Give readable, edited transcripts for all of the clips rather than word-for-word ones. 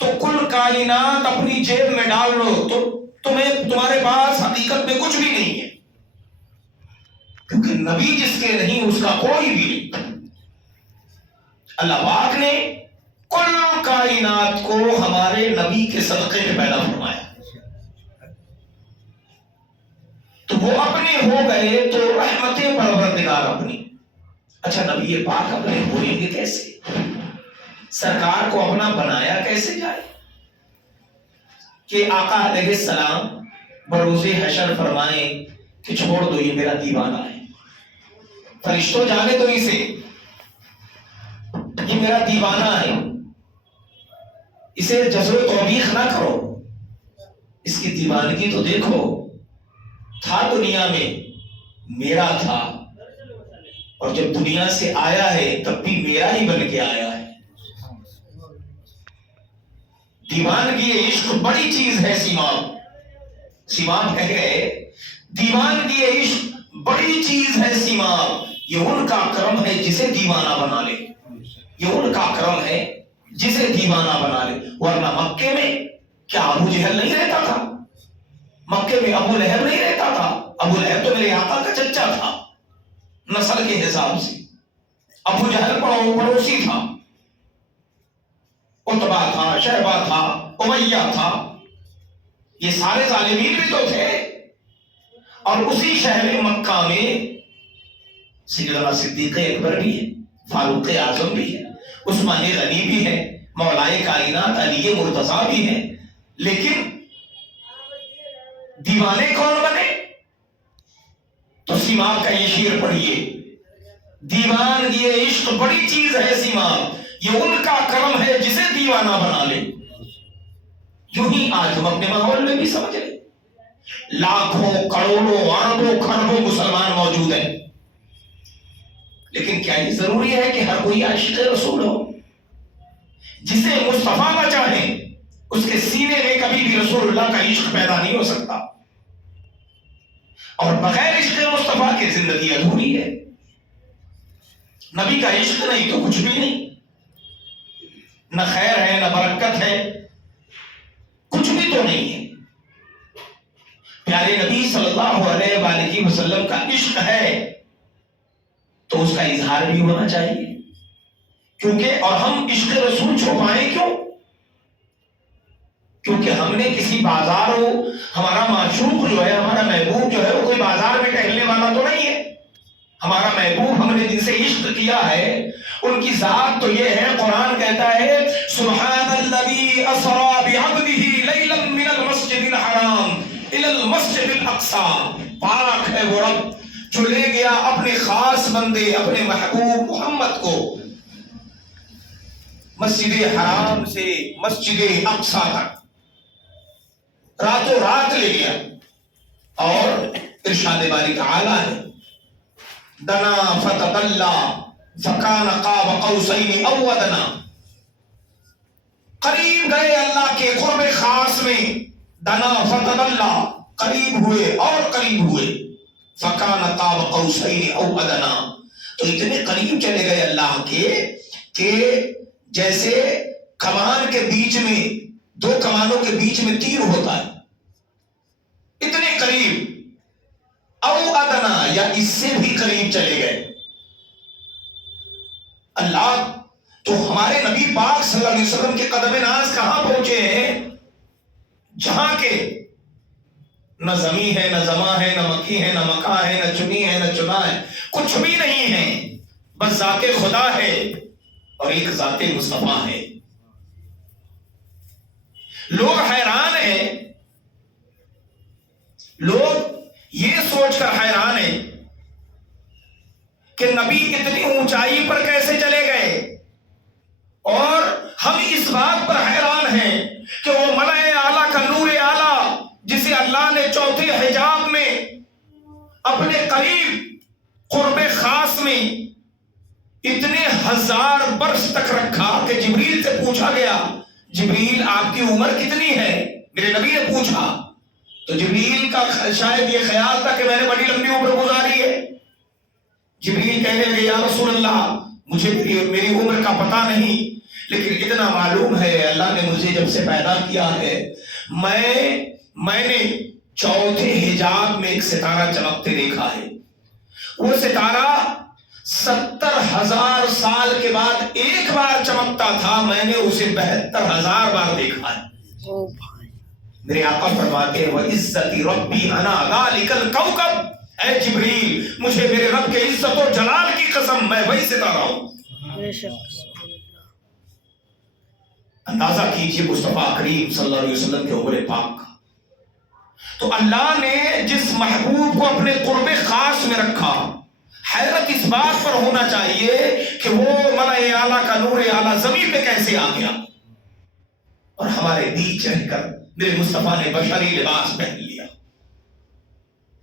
تو کل کائنات اپنی جیب میں ڈال لو تو تمہارے پاس حقیقت میں کچھ بھی نہیں ہے، کیونکہ نبی جس کے نہیں اس کا کوئی بھی نہیں۔ اللہ پاک نے کل کائنات کو ہمارے نبی کے صدقے میں پیدا فرمایا، تو وہ اپنے ہو گئے تو رحمت پروردگار اپنی۔ اچھا نبی پاک اپنے ہوئیں گے کیسے؟ سرکار کو اپنا بنایا کیسے جائے کہ آقا علیہ السلام بروز حشر فرمائیں کہ چھوڑ دو یہ میرا دیوانہ ہے، فرشتوں جانے دو اسے، یہ میرا دیوانہ ہے، اسے جزر و توبیخ نہ کرو، اس کی دیوانگی تو دیکھو، تھا دنیا میں میرا تھا اور جب دنیا سے آیا ہے تب بھی میرا ہی بن کے آیا ہے۔ دیوانگی عشق بڑی چیز ہے۔ سیماب کہہ گئے دیوانگی عشق بڑی چیز ہے سیماب، یہ ان کا کرم ہے جسے دیوانہ بنا لے، یہ ان کا کرم ہے جسے دیوانہ بنا لے۔ ورنہ مکے میں کیا ابو جہل نہیں رہتا تھا؟ مکے میں ابو لہب نہیں رہتا تھا؟ ابو لہب تو میرے آقا کا چچا تھا نسل کے حساب سے، ابو جہل پڑوسی تھا، عتبہ تھا، شیبہ تھا، امیہ تھا، یہ سارے ظالمین بھی تو تھے۔ اور اسی شہر مکہ میں سیدنا صدیق اکبر بھی ہے، فاروق اعظم بھی ہے، عثمان غنی بھی ہے، مولائے کائنات علی مرتضیٰ بھی ہے، لیکن دیوانے کون بنے؟ تو سیماب کا یہ شعر پڑھیے، دیوانگی عشق بڑی چیز ہے سیماب، یہ ان کا کرم ہے جسے دیوانہ بنا لے۔ یوں ہی آج ہم اپنے ماحول میں بھی سمجھ لیں، لاکھوں کروڑوں اربوں خربوں مسلمان موجود ہیں، لیکن کیا یہ ضروری ہے کہ ہر کوئی عاشق رسول ہو؟ جسے مصطفیٰ نہ چاہیں اس کے سینے میں کبھی بھی رسول اللہ کا عشق پیدا نہیں ہو سکتا، اور بغیر عشق مصطفیٰ کی زندگی ادھوری ہے۔ نبی کا عشق نہیں تو کچھ بھی نہیں، نہ خیر ہے نہ برکت ہے، کچھ بھی تو نہیں ہے۔ پیارے نبی صلی اللہ علیہ وآلہ وسلم کا عشق ہے تو اس کا اظہار بھی ہونا چاہیے، کیونکہ اور ہم عشق رسول چھپائیں کیوں؟ کیونکہ ہم نے کسی بازار ہو، ہمارا معشوق جو ہے، ہمارا محبوب جو ہے وہ کوئی بازار میں ٹہلنے والا تو نہیں ہے۔ ہمارا محبوب ہم نے جن سے عشق کیا ہے ان کی ذات تو یہ ہے، قرآن کہتا ہے سبحان الذی اسری بعبدہ لیلا من المسجد الحرام الی المسجد الاقصی، پاک ہے وہ رب جو لے گیا اپنے خاص بندے اپنے محبوب محمد کو مسجد حرام سے مسجد اقصی تک، راتوں رات لے گیا۔ اور ارشاد باری تعالی ہے دنا فتدلی فکان قاب قوسین او ادنی، قریب گئے اللہ کے قرب خاص میں، دنا فتدلی قریب ہوئے اور قریب ہوئے، فکان قاب قوسین او ادنی، تو اتنے قریب چلے گئے اللہ کے کہ جیسے کمان کے بیچ میں دو کمانوں کے بیچ میں تیر ہوتا ہے، اتنے قریب، او ادنا یا اس سے بھی قریب چلے گئے۔ اللہ تو ہمارے نبی پاک صلی اللہ علیہ وسلم کے قدم ناز کہاں پہنچے ہیں؟ جہاں کے نہ زمیں ہے نہ زماں ہے نہ مکی ہے نہ مکاں ہے نہ چنی ہے نہ چنا ہے، کچھ بھی نہیں ہے، بس ذات خدا ہے اور ایک ذات مصطفیٰ ہے۔ لوگ حیران ہیں، لوگ یہ سوچ کر حیران ہیں کہ نبی اتنی اونچائی پر کیسے چلے گئے، اور ہم اس بات پر حیران ہیں کہ وہ ملائے اعلیٰ کا نور اعلیٰ جسے اللہ نے چوتھے حجاب میں اپنے قریب قرب خاص میں اتنے ہزار برس تک رکھا کہ جبریل سے پوچھا گیا جبریل آپ کی عمر کتنی ہے؟ میرے نبی نے پوچھا تو جبریل کا شاید یہ خیال تھا کہ میں نے بڑی لمبی عمر گزاری ہے۔ جبریل کہنے لگے یا رسول اللہ مجھے میری عمر کا پتہ نہیں، لیکن اتنا معلوم ہے اللہ نے مجھے جب سے پیدا کیا ہے میں نے چوتھے حجاب میں ایک ستارہ چمکتے دیکھا ہے. وہ ستارہ 70,000 سال کے بعد ایک بار چمکتا تھا، میں نے اسے 72,000 بار دیکھا ہے. میرے آقا فرماتے ہیں وَعِزَّتِ رَبِّي أَنَا ذَلِكَ الْكَوْكَبْ، اے جبریل مجھے میرے رب کے عزت و جلال کی قسم میں وہی ستارہ ہوں. اندازہ کیجئے مصطفیٰ کریم صلی اللہ علیہ وسلم کے عمر پاک کا. تو اللہ نے جس محبوب کو اپنے قرب خاص میں رکھا، حیرت اس بات پر ہونا چاہیے کہ وہ ملائے اعلیٰ کا نور اعلیٰ زمین پہ کیسے آ گیا، اور ہمارے بیچ رہ کر میرے مصطفیٰ نے بشری لباس پہن لیا.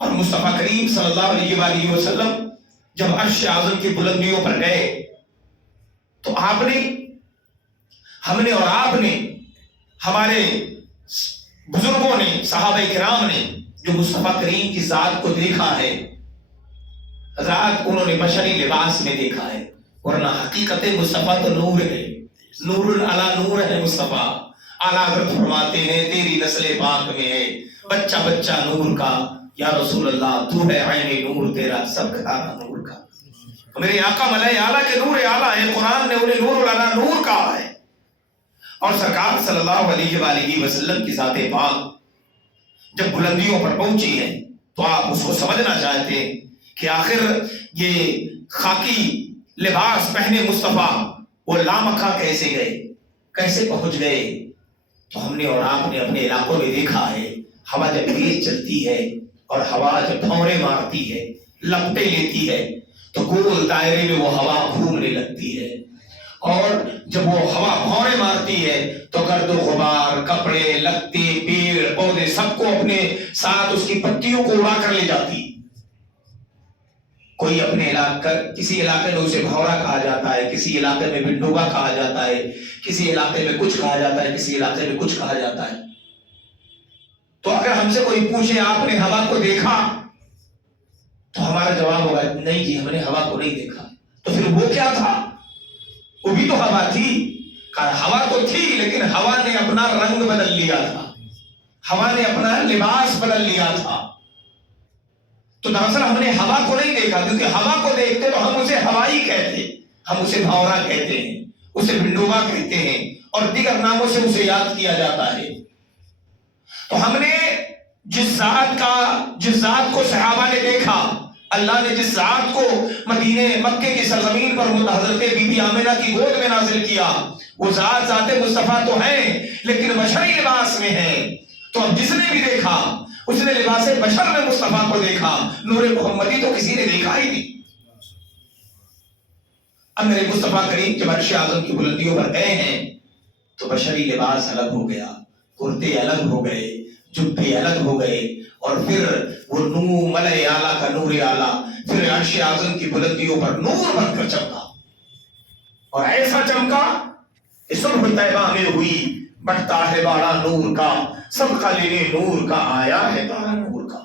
اور مصطفیٰ کریم صلی اللہ علیہ وآلہ وسلم جب عرش اعظم کی بلندیوں پر گئے تو ہم نے اور آپ نے، ہمارے بزرگوں نے، صحابہ کرام نے جو مصطفیٰ کریم کی ذات کو دیکھا ہے، حضرات انہوں نے بشری لباس میں دیکھا ہے، ورنہ حقیقت مصطفیٰ تو نور ہے، نور علی نور ہے مصطفیٰ. اعلیٰ حضرت فرماتے ہیں تیری نسل پاک میں ہے بچہ بچہ نور کا، یا رسول اللہ تو ہے عین نور تیرا سب گھرانہ نور کا. میرے آقا ملائے اعلیٰ کے نور اعلیٰ ہے، قرآن نے انہیں نور علی نور کہا ہے. اور سرکار صلی اللہ علیہ وآلہ وسلم کی ذات پاک جب بلندیوں پر پہنچی ہے تو آپ اس کو سمجھنا چاہتے ہیں کہ آخر یہ خاکی لباس پہنے مصطفیٰ وہ لامکہ کیسے گئے، کیسے پہنچ گئے. تو ہم نے اور آپ نے اپنے علاقوں میں دیکھا ہے ہوا جب تیز چلتی ہے اور ہوا جب بھونرے مارتی ہے، لپٹیں لیتی ہے، تو گول دائرے میں وہ ہوا گھومنے لگتی ہے. اور جب وہ ہوا بھونرے مارتی ہے تو گرد و غبار، کپڑے لتے، پیڑ پودے سب کو اپنے ساتھ اس کی پتیوں کو اڑا کر لے جاتی. کوئی اپنے علاقے، کسی علاقے میں اسے بھورا کہا جاتا ہے، کسی علاقے میں بنڈوبا کہا جاتا ہے، کسی علاقے میں کچھ کہا جاتا ہے، کسی علاقے میں کچھ کہا جاتا ہے. تو اگر ہم سے کوئی پوچھے آپ نے ہوا کو دیکھا تو ہمارا جواب ہوگا نہیں جی ہم نے ہوا کو نہیں دیکھا. تو پھر وہ کیا تھا؟ وہ بھی تو ہوا تھی. ہوا تو تھی لیکن ہوا نے اپنا رنگ بدل لیا تھا، ہوا نے اپنا لباس بدل لیا تھا. تو دراصل ہم نے ہوا کو نہیں دیکھا، کیونکہ ہوا کو دیکھتے تو ہم اسے ہوائی کہتے، ہم اسے بھاورا کہتے ہیں، اسے بنڈوبا کہتے ہیں اور دیگر ناموں سے اسے یاد کیا جاتا ہے. تو ہم نے جس ذات کو صحابہ نے دیکھا، اللہ نے جس ذات کو مدینے مکے کی سرزمین پر حضرت بی بی آمنہ کی گود میں نازل کیا، وہ ذات مصطفیٰ تو ہے لیکن بشری لباس میں ہے. تو اب جس نے بھی دیکھا اس نے لباس بشر میں مصطفیٰ کو دیکھا، نور محمدی تو کسی نے دیکھا ہی نہیں. اب میرے مصطفیٰ کریم جب عرش اعظم کی بلندیوں پر گئے ہیں تو بشری لباس الگ ہو گیا، کرتے الگ ہو گئے، جبے الگ ہو گئے، اور پھر وہ نور ملائے اعلیٰ کا نور اعلیٰ پھر عرش اعظم کی بلندیوں پر نور بن کر چمکا. اور ایسا چمکا کہ صبح طیبہ میں ہوئی بڑھتا ہے باڑا نور کا، سب کا لینے نور کا آیا ہے تارا نور کا.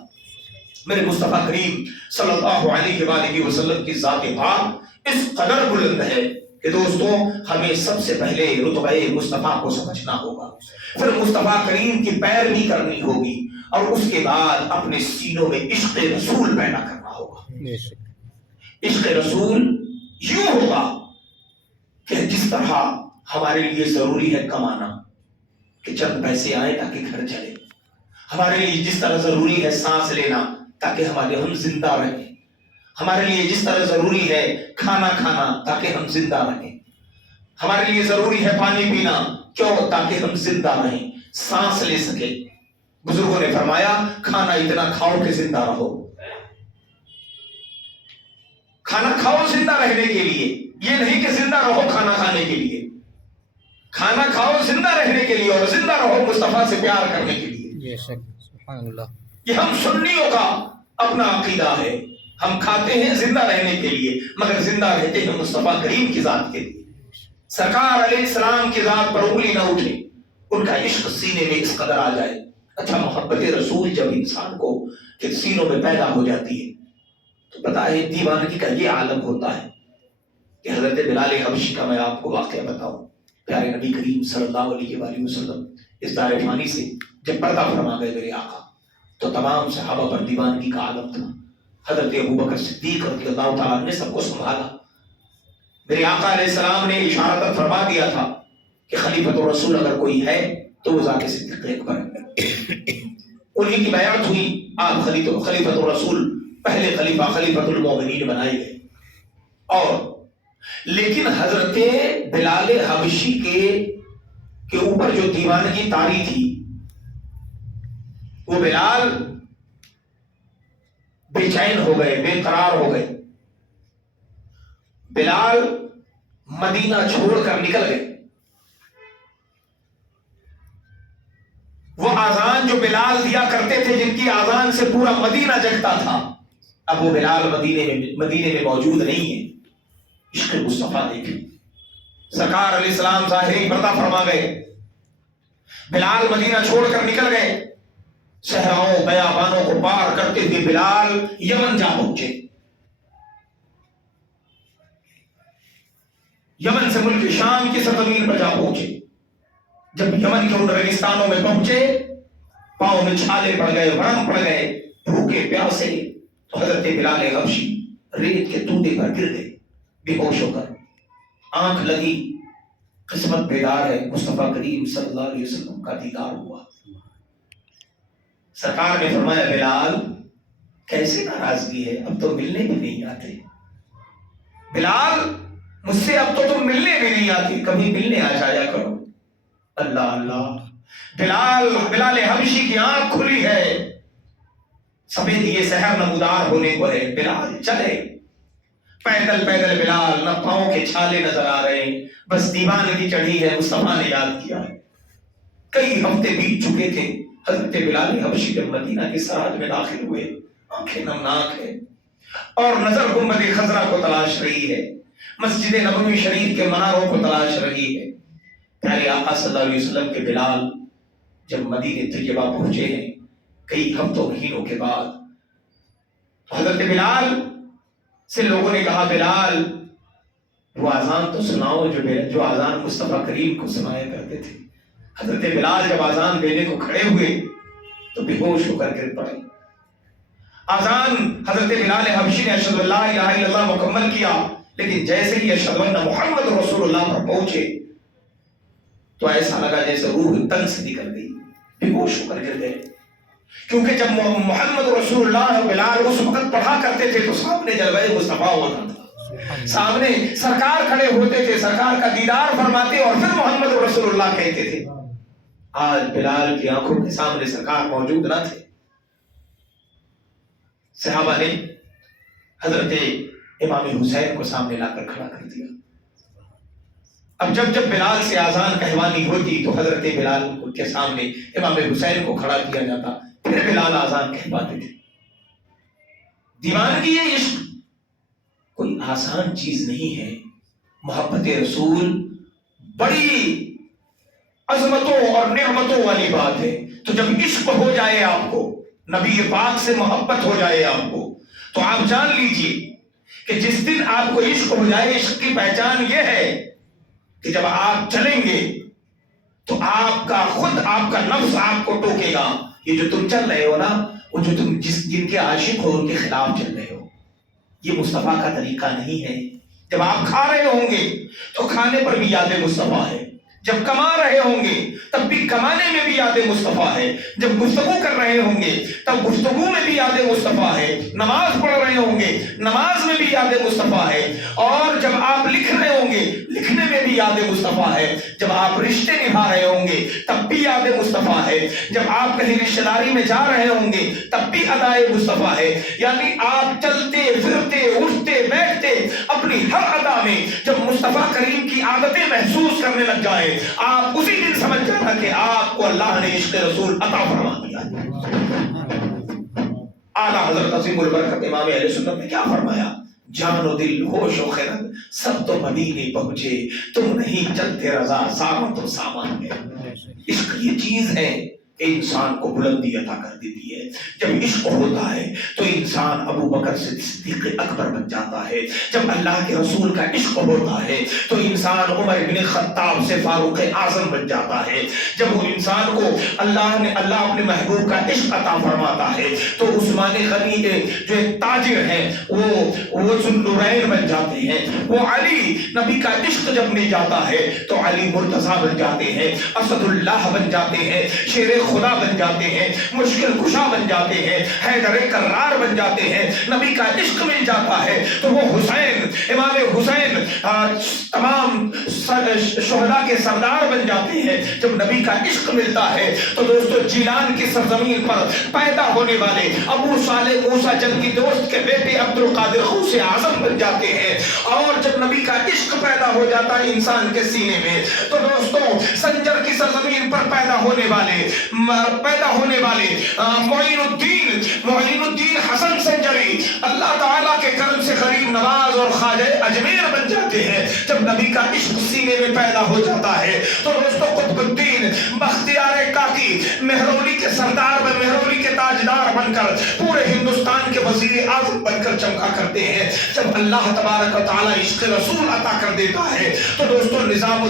میرے مصطفیٰ کریم صلی اللہ علیہ وآلہ وسلم کی ذات پاک اس قدر بلند ہے کہ دوستوں ہمیں سب سے پہلے رتبہ مصطفیٰ کو سمجھنا ہوگا، پھر مصطفیٰ کریم کی پیروی کرنی ہوگی، اور اس کے بعد اپنے سینوں میں عشق رسول پیدا کرنا ہوگا. عشق رسول یوں ہوگا کہ جس طرح ہمارے لیے ضروری ہے کمانا کہ چند پیسے آئے تاکہ گھر چلے، ہمارے لیے جس طرح ضروری ہے سانس لینا تاکہ ہم زندہ رہیں، ہمارے لیے جس طرح ضروری ہے کھانا کھانا تاکہ ہم زندہ رہیں، ہمارے لیے ضروری ہے پانی پینا، کیوں؟ تاکہ ہم زندہ رہیں، سانس لے سکے. بزرگوں نے فرمایا کھانا اتنا کھاؤ کہ زندہ رہو. کھانا کھاؤ زندہ رہنے کے لیے، یہ نہیں کہ زندہ رہو کھانا کھانے کے لیے. کھانا کھاؤ زندہ رہنے کے لیے اور زندہ رہو مصطفیٰ سے پیار کرنے کے لیے. سبحان اللہ. یہ ہم سنیوں کا اپنا عقیدہ ہے، ہم کھاتے ہیں زندہ رہنے کے لیے مگر زندہ رہتے ہیں مصطفیٰ کریم کی ذات کے لیے. سرکار علیہ السلام کی ذات پر انگلی نہ اٹھے، ان کا عشق سینے میں اس قدر آ جائے. اچھا محبت رسول جب انسان کو سینوں میں پیدا ہو جاتی ہے تو پتہ ہے دیوانگی کا یہ عالم ہوتا ہے کہ حضرت بلال حبشی کا میں آپ کو واقعہ بتاؤں. پیارے نبی کریم صلی اللہ علیہ وآلہ وسلم اس دار فانی سے جب پردہ فرما گئے میرے آقا تو تمام صحابہ پر دیوانگی کا عالم تھا. حضرت ابوبکر صدیق رضی اللہ تعالیٰ نے سب کو سنبھالا. میرے آقا علیہ السلام نے اشارتاً فرما دیا تھا کہ خلیفۃ الرسول اگر کوئی ہے تو وہ ذات صدیق اکبر ہے. انہی کی بیعت ہوئی, آپ خلیفۃ الرسول پہلے خلیفہ خلیفۃ المومنین بنائے گئے. اور لیکن حضرت بلال حبشی کے اوپر جو دیوانگی طاری تھی, وہ بلال بے چین ہو گئے, بے قرار ہو گئے. بلال مدینہ چھوڑ کر نکل گئے. وہ آذان جو بلال دیا کرتے تھے, جن کی آذان سے پورا مدینہ جگتا تھا, اب وہ بلال مدینے میں موجود نہیں ہے. عشق مصطفیٰ دیکھیں, سرکار علیہ السلام ظاہری پردہ فرما گئے. بلال مدینہ چھوڑ کر نکل گئے. صحراؤں بیابانوں کو پار کرتے ہوئے بلال یمن جا پہنچے. یمن سے ملک شام کی سرزمین پر جا پہنچے. جب یمن کے ان ریگستانوں میں پہنچے, پاؤں میں چھالے پڑ گئے, ورم پڑ گئے, بھوکے پیاسے, تو حضرت بلال حبشی ریت کے تودے پر گر گئے بے ہوش ہو کر. آنکھ لگی, قسمت بیدار ہے, مصطفیٰ کریم صلی اللہ علیہ وسلم کا دیدار ہوا. سرکار نے فرمایا بلال کیسے ناراضگی ہے, اب تو ملنے بھی نہیں آتے. بلال مجھ سے اب تو تم ملنے بھی نہیں آتی, کبھی ملنے آ جایا کرو. اللہ اللہ, بلال حبشی کی آنکھ کھلی ہے, سفید یہ سحر نمودار ہونے کو ہے. بلال چلے پیدل پیدل, بلال نہ پاؤں کے چھالے نظر آ رہے ہیں, بس دیوانگی چڑھی ہے. مصطفیٰ نے یاد کیا ہے. کئی ہفتے بیت چکے تھے. حضرت بلال حبشی جب مدینہ کی سرحد میں داخل ہوئے, آنکھیں نمناک ہے اور نظر گنبد خضرا کو تلاش رہی ہے, مسجد نبوی شریف کے مناروں کو تلاش رہی ہے. پیارے آقا صلی اللہ علیہ وسلم کے بلال جب مدینہ طیبہ پہنچے ہیں کئی ہفتوں مہینوں کے بعد, حضرت بلال سے لوگوں نے کہا بلال وہ آزان تو سناؤ جو آزان مصطفیٰ کریم کو سنایا کرتے تھے. حضرت بلال جب آزان دینے کو کھڑے ہوئے تو بے ہوش ہو کر گر پڑے. آزان حضرت بلال حبشی نے اشہد اللہ الہ الا اللہ مکمل کیا, لیکن جیسے ہی اشہد ان محمد رسول اللہ پر پہنچے تو ایسا لگا جیسے روح تن سے نکل گئی, بے ہوش ہو کر گر گئے. کیونکہ جب محمد رسول اللہ اور بلال اس وقت پڑھا کرتے تھے تو سامنے جلوہ مصطفیٰ ہوتا تھا, سامنے سرکار کھڑے ہوتے تھے, سرکار کا دیدار فرماتے اور پھر محمد رسول اللہ کہتے تھے. آج بلال کی آنکھوں کے سامنے سرکار موجود نہ تھے. صحابہ نے حضرت امام حسین کو سامنے لا کر کھڑا کر دیا. اب جب بلال سے آزان کہوانی ہوتی تو حضرت بلال کے سامنے امام حسین کو کھڑا کیا جاتا, پھر بلال آزان کہواتے تھے. دیوانگی یہ عشق کوئی آسان چیز نہیں ہے. محبت رسول بڑی عظمتوں اور نعمتوں والی بات ہے. تو جب عشق ہو جائے آپ کو, نبی پاک سے محبت ہو جائے آپ کو, تو آپ جان لیجئے کہ جس دن آپ کو عشق ہو جائے, عشق کی پہچان یہ ہے کہ جب آپ چلیں گے تو آپ کا خود آپ کا نفس آپ کو ٹوکے گا, یہ جو تم چل رہے ہو نا, وہ جو تم جن کے عاشق ہو ان کے خلاف چل رہے ہو, یہ مصطفیٰ کا طریقہ نہیں ہے. جب آپ کھا رہے ہوں گے تو کھانے پر بھی یاد مصطفیٰ ہے, جب کما رہے ہوں گے تب بھی کمانے میں بھی یاد مصطفیٰ ہے, جب گفتگو کر رہے ہوں گے تب گفتگو میں بھی یاد مصطفیٰ ہے, نماز پڑھ رہے ہوں گے نماز میں بھی یاد مصطفیٰ ہے, اور جب آپ لکھ رہے ہوں گے لکھنے میں بھی یاد مصطفیٰ ہے, جب آپ رشتے نبھا رہے ہوں گے تب بھی یاد مصطفیٰ ہے, جب آپ کہیں رشتہ داری میں جا رہے ہوں گے تب بھی ادائے مصطفیٰ ہے. یعنی آپ چلتے پھرتے اٹھتے بیٹھتے اپنی ہر ادا میں جب مصطفیٰ کریم کی عادتیں محسوس کرنے لگ جائیں, آپ اسی دن سمجھ جانا کہ آپ کو اللہ نے عشق رسول عطا فرما دیا. اعلیٰ حضرت عظیم البرکت امام اہل سنت نے کیا فرمایا, جان و دل ہوش و خرد سب تو مدینے پہنچے, تم نہیں چلتے رضا سامان تو سامان ہے. عشق یہ چیز ہے انسان کو بلندی عطا کر دیتی ہے۔ جب عشق ہوتا ہے تو انسان ابو بکر سے صدیق اکبر بن جاتا ہے۔ جب اللہ کے رسول کا عشق ہوتا ہے تو انسان عمر بن خطاب سے فاروق اعظم بن جاتا ہے۔ جب وہ انسان کو اللہ اپنے محبوب کا عشق عطا فرماتا ہے تو عثمان غنی جو ایک تاجر ہیں وہ ذوالنورین بن جاتے ہیں۔ وہ علی نبی کا عشق جب مل جاتا ہے تو علی مرتضیٰ بن جاتے ہیں، اسد اللہ بن جاتے ہیں، شیر خدا بن جاتے ہیں، مشکل کشا بن جاتے ہیں، حیدر کرار بن جاتے ہیں۔ نبی کا عشق مل جاتا ہے تو وہ حسین، امام حسین تمام شہداء کے سردار بن جاتے ہیں۔ جب نبی کا عشق ملتا ہے تو دوستو جیلان کی سرزمین پر پیدا ہونے والے ابو صالح موسیٰ جنگی دوست کے بیٹے عبد القادر غوث اعظم بن جاتے ہیں۔ اور جب نبی کا عشق پیدا ہو جاتا ہے انسان کے سینے میں تو دوستو سنجر کی سرزمین پر پیدا ہونے والے معین الدین حسن سنجری اللہ تعالیٰ کے کرم سے غریب نواز اور خواجہ اجمیر بن جاتے ہیں۔ جب نبی کا عشق سینے میں پیدا ہو جاتا ہے تو دوستو قطب الدین بختیار کاکی مہرولی کے سردار میں مہرولی کے تاجدار بن کر پورے ہندوستان کے وزیر اعظم بن کر چمکا کرتے ہیں۔ جب اللہ تبارک و تعالیٰ عشق رسول عطا کر دیتا ہے تو دوستو نظام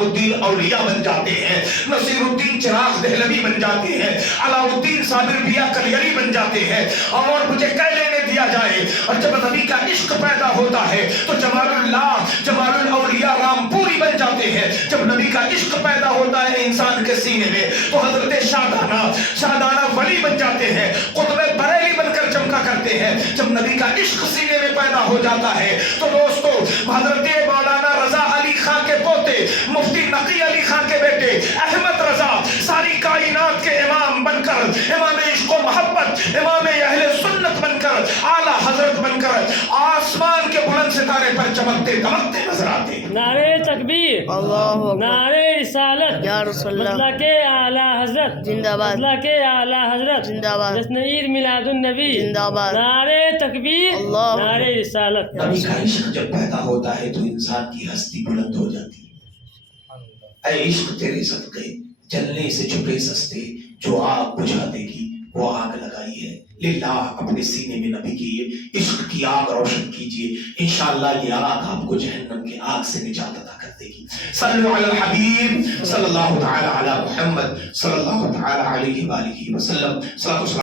الدین اولیاء بن جاتے ہیں، نصیر الدین چراغ دہلوی بن جاتے ہیں، علاء الدین صابر بیا کلیری بن جاتے ہیں۔ اور مجھے کہہ لینے دیا جائے اور جب نبی کا عشق پیدا ہوتا ہے تو جمال الاولیاء رامپوری بن جاتے ہیں۔ جب نبی کا عشق پیدا ہوتا ہے انسان کے سینے میں تو حضرت شاہدانہ ولی بن جاتے ہیں، قطب بریلی بن کر چمکا کرتے ہیں۔ جب نبی کا عشق سینے میں پیدا ہو جاتا ہے تو دوستو حضرت مولانا رضا علی خان کے پوتے مفتی نقی علی خان کے بیٹے احمد رضا ساری کائنات کے امام بن کر، امام عشق و محبت، امام اہل سنت بن کر، اعلیٰ حضرت بن کر آسمان کے بلند ستارے پر چمکتے دمکتے نظر آتے ہیں۔ نعرہ تکبیر، اللہ اکبر، نعرہ رسالت، یا رسول اللہ، مسلک اعلیٰ حضرت زندہ باد، مسلک اعلیٰ حضرت، زندہ باد، جشن عید میلاد النبی، زندہ باد، نعرہ تکبیر، اللہ اکبر، نعرہ رسالت۔ نبی کا عشق جب پیدا ہوتا ہے تو انسان کی ہستی بلند ہو جاتی ہے۔ اے عشق تیرے صدقے جلنے سے چھپے سستے، جو آگ بجھا دے گی وہ آگ لگائی ہے۔ للہ اپنے سینے میں نبی کی عشق کی آگ روشن کیجئے، انشاءاللہ یہ آگ آپ کو جہنم کی آگ سے نجات عطا کر دے گی۔ صلو علی الحبیب صلی اللہ تعالی علی محمد صلی اللہ تعالی علیہ وآلہ وسلم۔